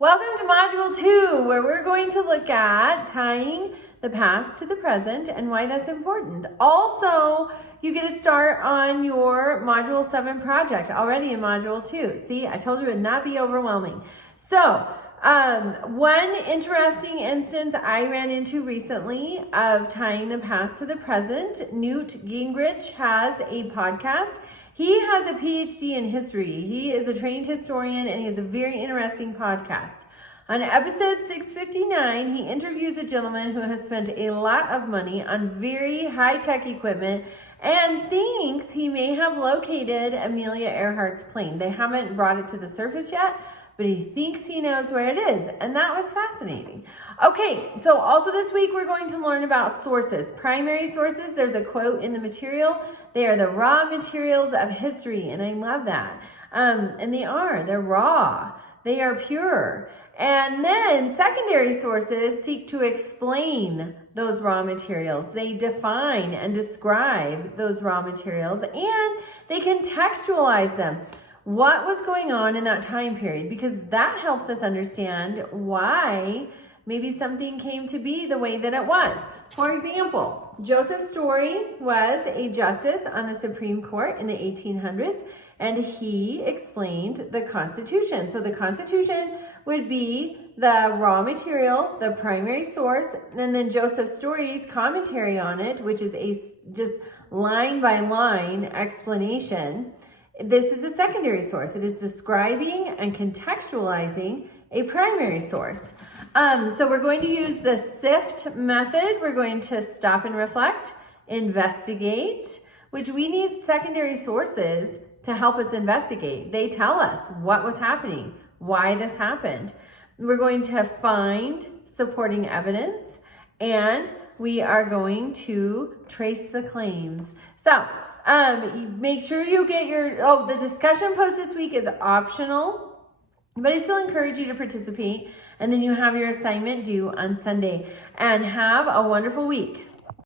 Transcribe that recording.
Welcome to Module 2, where we're going to look at tying the past to the present and why that's important. Also, you get a start on your Module 7 project already in Module 2. See, I told you it would not be overwhelming. So, one interesting instance I ran into recently of tying the past to the present, Newt Gingrich has a podcast. He has a PhD in history. He is a trained historian and he has a very interesting podcast. On episode 659, he interviews a gentleman who has spent a lot of money on very high-tech equipment and thinks he may have located Amelia Earhart's plane. They haven't brought it to the surface yet, but he thinks he knows where it is, and that was fascinating. Okay, so also this week we're going to learn about sources. Primary sources, there's a quote in the material. They are the raw materials of history, and I love that. And they're raw. They are pure. And then secondary sources seek to explain those raw materials. They define and describe those raw materials, and they contextualize them. What was going on in that time period? Because that helps us understand why maybe something came to be the way that it was. For example, Joseph Story was a justice on the Supreme Court in the 1800s, and he explained the Constitution. So the Constitution would be the raw material, the primary source, and then Joseph Story's commentary on it, which is a just line by line explanation. This is a secondary source. It is describing and contextualizing a primary source. So we're going to use the SIFT method. We're going to stop and reflect, investigate, which we need secondary sources to help us investigate. They tell us what was happening, why this happened. We're going to find supporting evidence, and we are going to trace the claims. So make sure you get the discussion post this week is optional, but I still encourage you to participate. And then you have your assignment due on Sunday. And have a wonderful week.